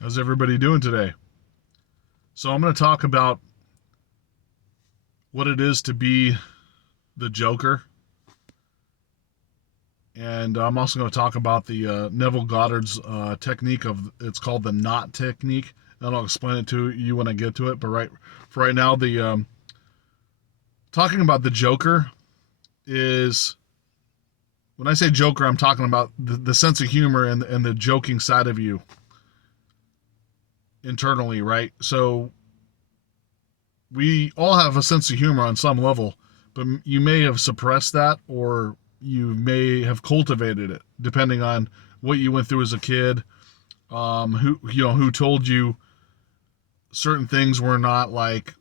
How's everybody doing today? So, I'm going to talk about what it is to be the Joker. And I'm also going to talk about the Neville Goddard's technique of it's called the knot technique. And I'll explain it to you when I get to it. But for right now, the talking about the Joker is when I say Joker, I'm talking about the sense of humor and the joking side of you internally, right? So we all have a sense of humor on some level, but you may have suppressed that or you may have cultivated it depending on what you went through as a kid, who told you certain things were not like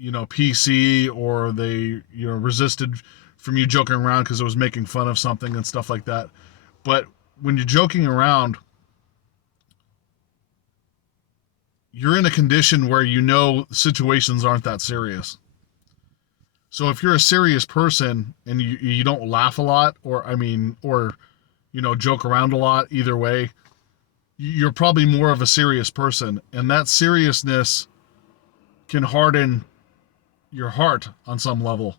PC, or they resisted from you joking around because it was making fun of something and stuff like that. But when you're joking around, you're in a condition where situations aren't that serious. So if you're a serious person and you don't laugh a lot, or joke around a lot, either way, you're probably more of a serious person, and that seriousness can harden your heart on some level.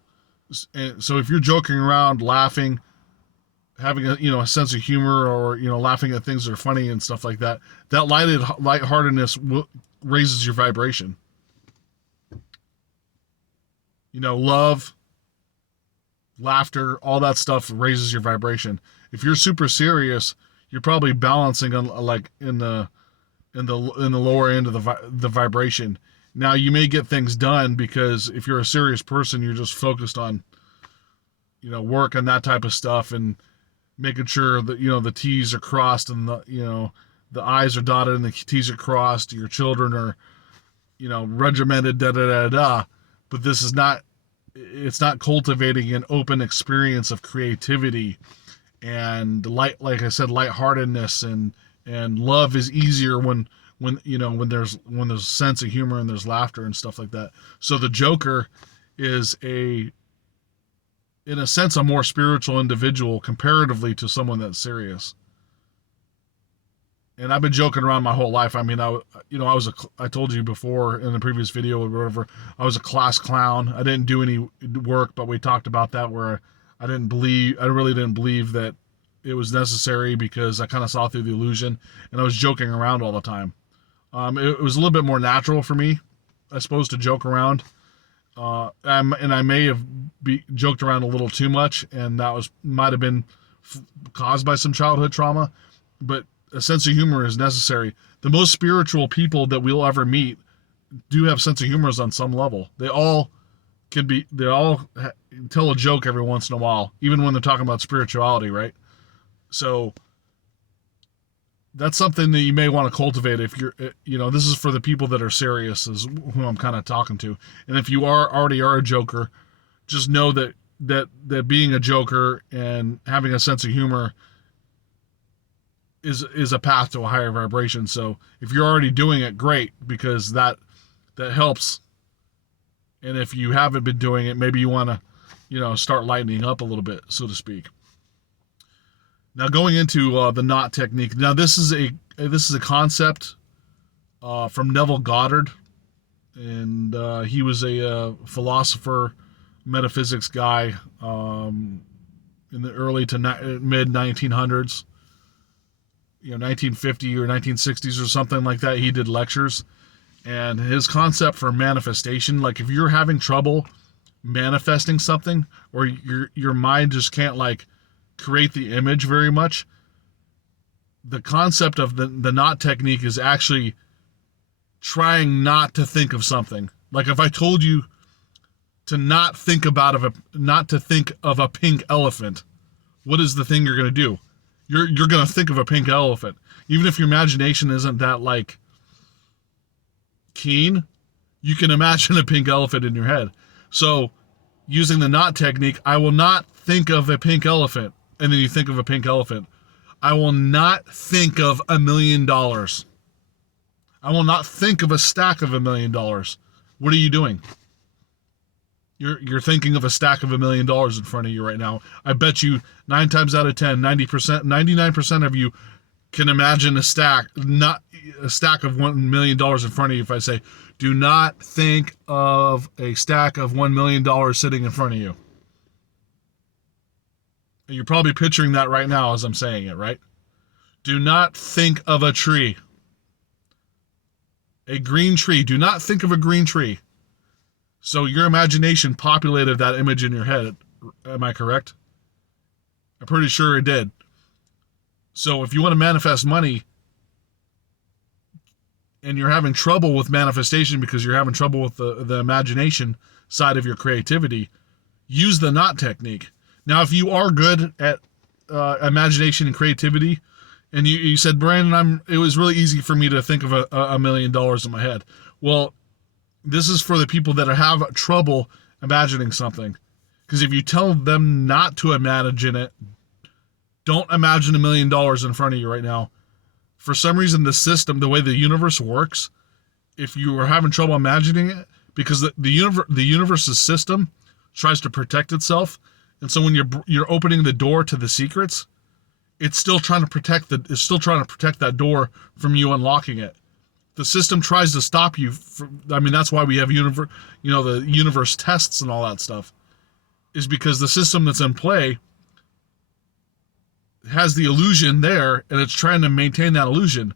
So if you're joking around, laughing, having a sense of humor, or laughing at things that are funny and stuff like that, that lightheartedness raises your vibration. Love, laughter, all that stuff raises your vibration. If you're super serious, you're probably balancing on like in the lower end of the vibration. Now you may get things done because if you're a serious person, you're just focused on work and that type of stuff, and making sure that the T's are crossed and the I's are dotted and the T's are crossed. Your children are regimented, da da da da. But it's not cultivating an open experience of creativity and like I said, lightheartedness, and love is easier when there's a sense of humor and there's laughter and stuff like that. So the Joker is in a sense, a more spiritual individual comparatively to someone that's serious. And I've been joking around my whole life. I told you before in the previous video or whatever, I was a class clown. I didn't do any work, but we talked about that where I really didn't believe that it was necessary because I kind of saw through the illusion, and I was joking around all the time. It was a little bit more natural for me, I suppose, to joke around. And I may have joked around a little too much, and that might have been caused by some childhood trauma. But a sense of humor is necessary. The most spiritual people that we'll ever meet do have sense of humor on some level. They all tell a joke every once in a while, even when they're talking about spirituality, right? So that's something that you may want to cultivate if this is for the people that are serious, is who I'm kind of talking to. And if you already are a joker, just know that being a joker and having a sense of humor is a path to a higher vibration. So if you're already doing it, great, because that helps. And if you haven't been doing it, maybe you want to start lightening up a little bit, so to speak. Now, going into the knot technique. Now, this is a concept from Neville Goddard, and he was a philosopher, metaphysics guy in the early to mid 1900s, 1950 or 1960s or something like that. He did lectures, and his concept for manifestation, like if you're having trouble manifesting something, or your mind just can't like create the image very much, the concept of the knot technique is actually trying not to think of something. Like if I told you to not think of a pink elephant, what is the thing you're going to do? You're going to think of a pink elephant. Even if your imagination isn't that like keen, you can imagine a pink elephant in your head. So using the knot technique, I will not think of a pink elephant. And then you think of a pink elephant. I will not think of $1 million. I will not think of a stack of $1 million. What are you doing? You're thinking of a stack of $1 million in front of you right now. I bet you 9 times out of 10, 90%, 99% of you can imagine a stack, not a stack of $1 million in front of you. If I say, do not think of a stack of $1 million sitting in front of you. And you're probably picturing that right now as I'm saying it, right? Do not think of a tree. A green tree. Do not think of a green tree. So your imagination populated that image in your head. Am I correct? I'm pretty sure it did. So if you want to manifest money and you're having trouble with manifestation because you're having trouble with the imagination side of your creativity, use the NOT technique. Now, if you are good at imagination and creativity, and you said, Brandon, it was really easy for me to think of $1 million in my head. Well, this is for the people that have trouble imagining something. Because if you tell them not to imagine it, don't imagine $1 million in front of you right now. For some reason, the system, the way the universe works, if you are having trouble imagining it, because the universe's system tries to protect itself, and so when you're opening the door to the secrets, it's still trying to protect that door from you unlocking it. The system tries to stop you that's why we have the universe tests and all that stuff, is because the system that's in play has the illusion there, and it's trying to maintain that illusion.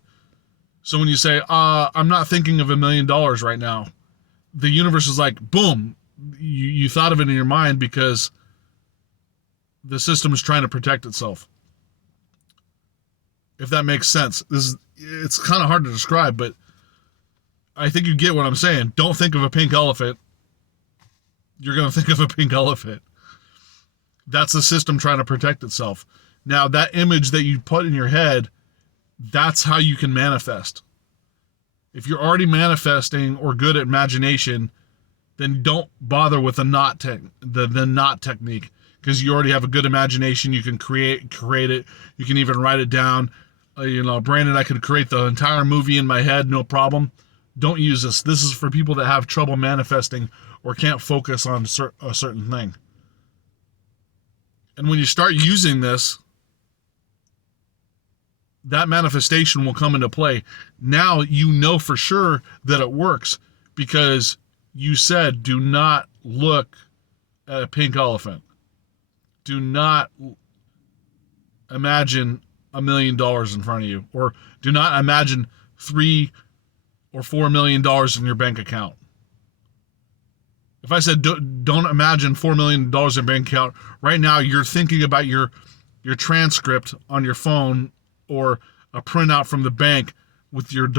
So when you say, I'm not thinking of $1 million right now, the universe is like, boom, you thought of it in your mind because the system is trying to protect itself. If that makes sense. It's kind of hard to describe, but I think you get what I'm saying. Don't think of a pink elephant. You're going to think of a pink elephant. That's the system trying to protect itself. Now, that image that you put in your head, that's how you can manifest. If you're already manifesting or good at imagination, then don't bother with the NOT technique, because you already have a good imagination. You can create it. You can even write it down. Brandon, I could create the entire movie in my head, no problem. Don't use this. This is for people that have trouble manifesting or can't focus on a certain thing. And when you start using this, that manifestation will come into play. Now you know for sure that it works because you said, do not look at a pink elephant. Do not imagine $1 million in front of you, or do not imagine $3 or $4 million in your bank account. If I said don't imagine $4 million in your bank account, right now you're thinking about your transcript on your phone or a printout from the bank with your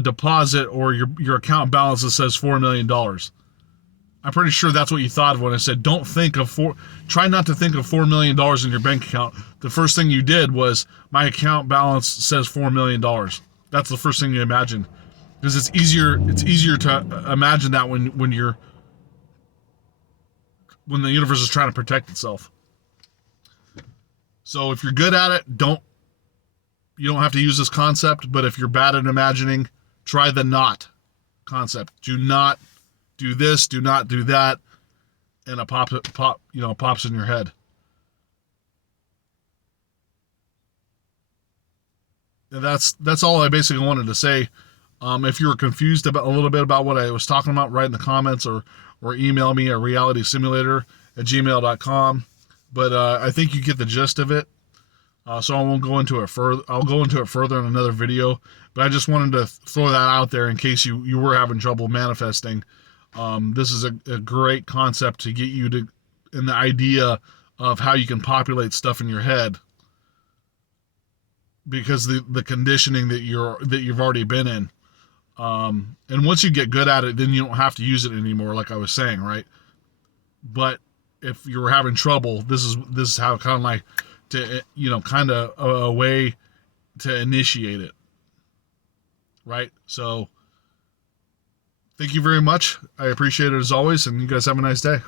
deposit or your account balance that says $4 million. I'm pretty sure that's what you thought of when I said try not to think of $4 million in your bank account. The first thing you did was, my account balance says $4 million. That's the first thing you imagined. Because it's easier to imagine that when the universe is trying to protect itself. So if you're good at it, you don't have to use this concept, but if you're bad at imagining, try the NOT concept. Do not do this, do not do that, and it pops in your head. And that's all I basically wanted to say. If you were confused about a little bit about what I was talking about, write in the comments or email me at realitysimulator@gmail.com. But I think you get the gist of it. So I won't go into it further. I'll go into it further in another video. But I just wanted to throw that out there in case you were having trouble manifesting. This is a great concept to get you in the idea of how you can populate stuff in your head, because the conditioning that you've already been in. And once you get good at it, then you don't have to use it anymore, like I was saying, right? But if you're having trouble, this is how kind of like to kind of a way to initiate it, right? So thank you very much. I appreciate it as always, and you guys have a nice day.